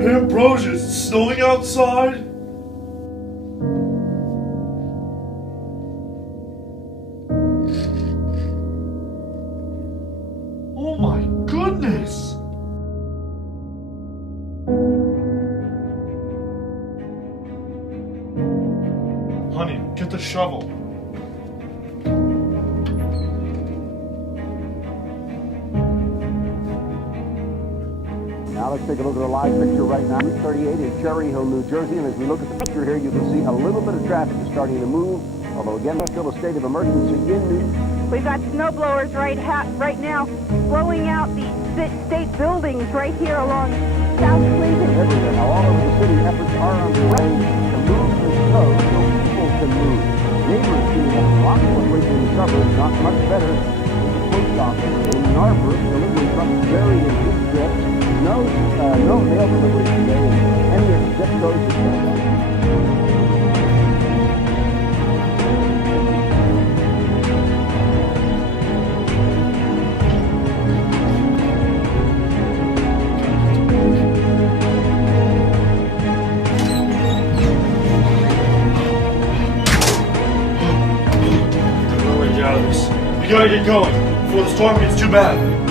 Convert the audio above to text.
Hey, Ambrosius, it's snowing outside? Oh my goodness! Honey, get the shovel. Now let's take a look at a live picture right now. Route 38 in Cherry Hill, New Jersey, and as we look at the picture here, you can see a little bit of traffic is starting to move, although again, there's still a state of emergency in New. We've got snow blowers right now blowing out the state buildings right here along South Clinton. Everywhere. Now all over the city, efforts are underway to move the snow so people can move. Neighbors see that Rockland Ridge in the suburbs not much better than the post office in Narberth, delivering trucks very in big trips. No mail delivery today in any of the zip codes. We gotta get going before the storm gets too bad.